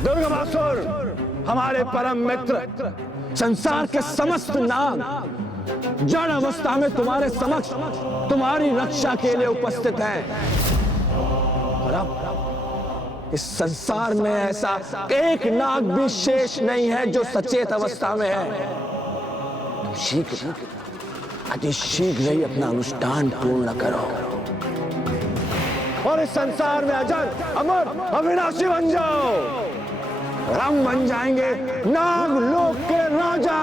दुर्गमासुर, हमारे परम मित्र, संसार के समस्त नाग जड़ अवस्था में तुम्हारे समक्ष तुम्हारी रक्षा के लिए उपस्थित हैं। और अब इस संसार में ऐसा एक नाग भी शेष नहीं है जो सचेत अवस्था में है। तुम शीघ्र, अति शीघ्र ही अपना अनुष्ठान पूर्ण करो और इस संसार में अजर, अमर, अविनाशी बन जाओ और हम बन जाएंगे नागलोक के राजा।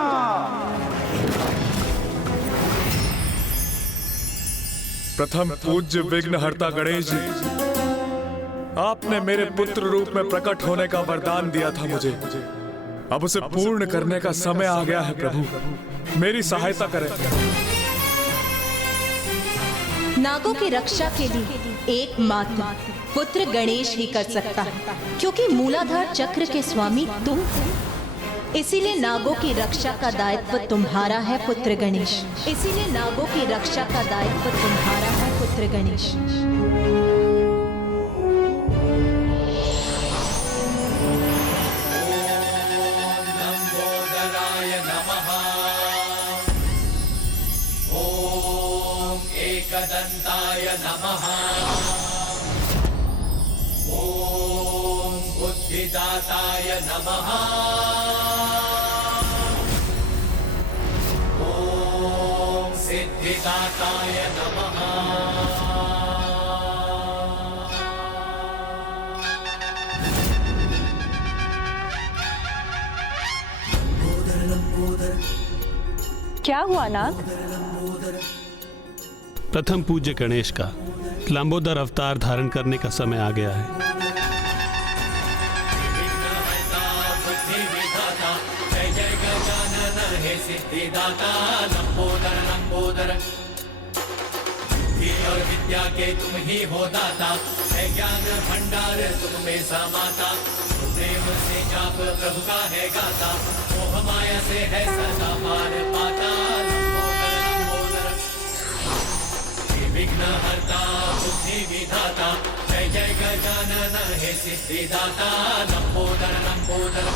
प्रथम पूज्य विघ्नहर्ता गणेश जी, आपने मेरे पुत्र रूप में प्रकट होने का वरदान दिया था मुझे। अब उसे पूर्ण करने का समय आ गया है प्रभु, मेरी सहायता करें। नागों की रक्षा के लिए एकमात्र पुत्र गणेश ही कर सकता है, क्योंकि मूलाधार चक्र के स्वामी तुम हो। इसीलिए नागों की रक्षा का दायित्व तुम्हारा है पुत्र गणेश। इसीलिए नागों की रक्षा का दायित्व तुम्हारा है पुत्र गणेश। एकदंताय नमः। ओम बुद्धिदाताय नमः। ओम सिद्धिदाताय नमः। क्या हुआ नाग? प्रथम पूज्य गणेश का लंबोदर अवतार धारण करने का समय आ गया है। जय जय गजानन हे सिद्धिदाता लंबोदर लंबोदर। बुद्धि और विद्या के तुम ही हो दाता, है ज्ञान भंडार तुम में समाता। प्रेम से जाप प्रभु का है गाता, मोह माया से है सदा पार पाता। लंबोदर लंबोदर विघ्नहर्ता बुद्धि विधाता, जय जय गजानन हे सिद्धिदाता लंबोदर लंबोदर।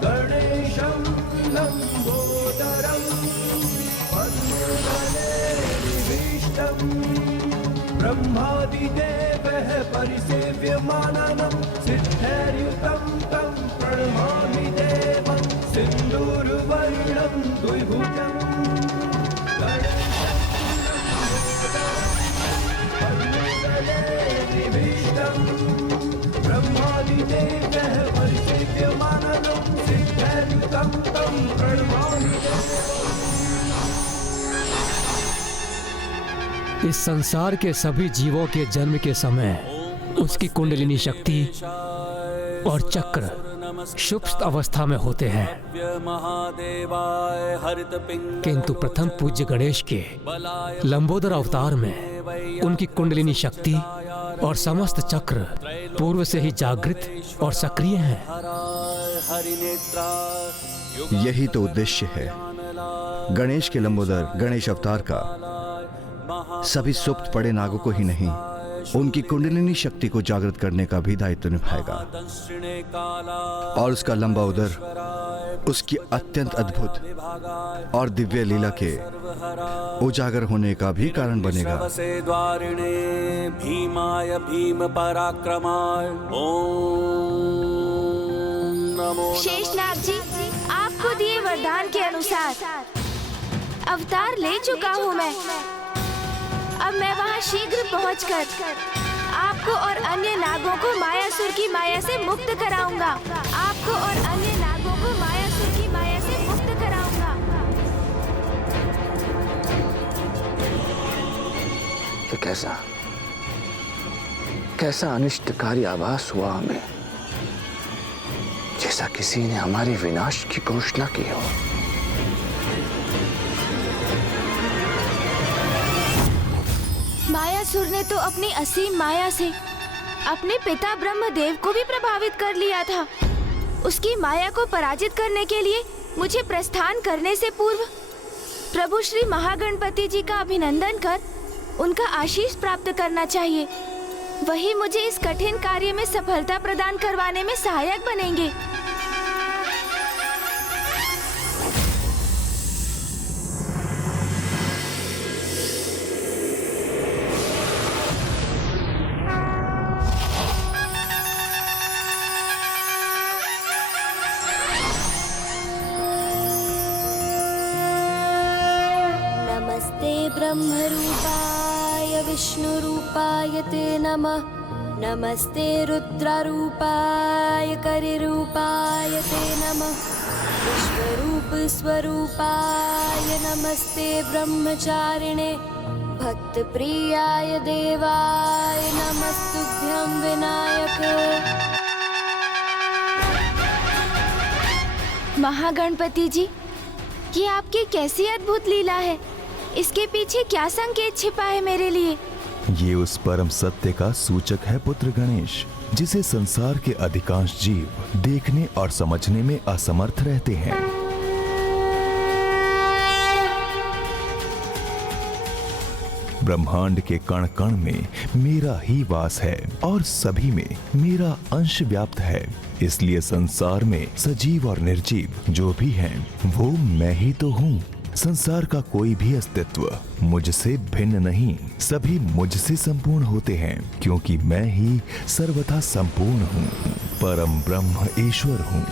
गणेशं लंबोदरं ब्रह्मादिदेवः परिसेव्यमाननं सिद्धैर्युतं तं प्रणमामि देवं सिन्दूरवर्णं द्विभुजम् ब्रह्मादिदेवः परिसेव्यमाननं सिद्धैर्युतं तं प्रणमामि इस संसार के सभी जीवों के जन्म के समय उसकी कुंडलिनी शक्ति और चक्र सुप्त अवस्था में होते हैं, किंतु प्रथम पूज्य गणेश के लंबोदर अवतार में उनकी कुंडलिनी शक्ति और समस्त चक्र पूर्व से ही जागृत और सक्रिय हैं। यही तो उद्देश्य है गणेश के लंबोदर गणेश अवतार का। सभी सुप्त पड़े नागों को ही नहीं, उनकी कुंडलिनी शक्ति को जागृत करने का भी दायित्व निभाएगा और उसका लंबा उदर उसकी अत्यंत अद्भुत और दिव्य लीला के उजागर होने का भी कारण बनेगा। भीमाय भीम पराक्रमाय शेषनाग जी, आपको दिए वरदान के अनुसार अवतार ले चुका हूँ मैं। अब मैं वहाँ शीघ्र पहुँचकर आपको और अन्य नागों को मायासुर की माया से मुक्त कराऊंगा। आपको और अन्य नागों को मायासुर की माया से मुक्त कराऊंगा। ये कैसा अनिष्टकारी आभास हुआ हमें, जैसा किसी ने हमारे विनाश की घोषणा की हो। मायासुर ने तो अपनी असीम माया से अपने पिता ब्रह्मदेव को भी प्रभावित कर लिया था। उसकी माया को पराजित करने के लिए मुझे प्रस्थान करने से पूर्व प्रभु श्री महागणपति जी का अभिनंदन कर उनका आशीष प्राप्त करना चाहिए। वही मुझे इस कठिन कार्य में सफलता प्रदान करवाने में सहायक बनेंगे। ब्रह्मरूपाय विष्णुरूपाय ते नमः। नमस्ते रुद्ररूपाय करिरूपाय ते नमः। विश्वरूप स्वरूपाय नमस्ते ब्रह्मचारिणे भक्तप्रियाय देवाय नमस्तुभ्यं विनायक। महागणपति जी, ये आपकी कैसी अद्भुत लीला है। इसके पीछे क्या संकेत छिपा है मेरे लिए? ये उस परम सत्य का सूचक है पुत्र गणेश, जिसे संसार के अधिकांश जीव देखने और समझने में असमर्थ रहते हैं। ब्रह्मांड के कण कण में मेरा ही वास है और सभी में मेरा अंश व्याप्त है। इसलिए संसार में सजीव और निर्जीव जो भी हैं, वो मैं ही तो हूँ। संसार का कोई भी अस्तित्व मुझसे भिन्न नहीं, सभी मुझसे संपूर्ण होते हैं, क्योंकि मैं ही सर्वथा संपूर्ण हूँ, परम ब्रह्म ईश्वर हूँ।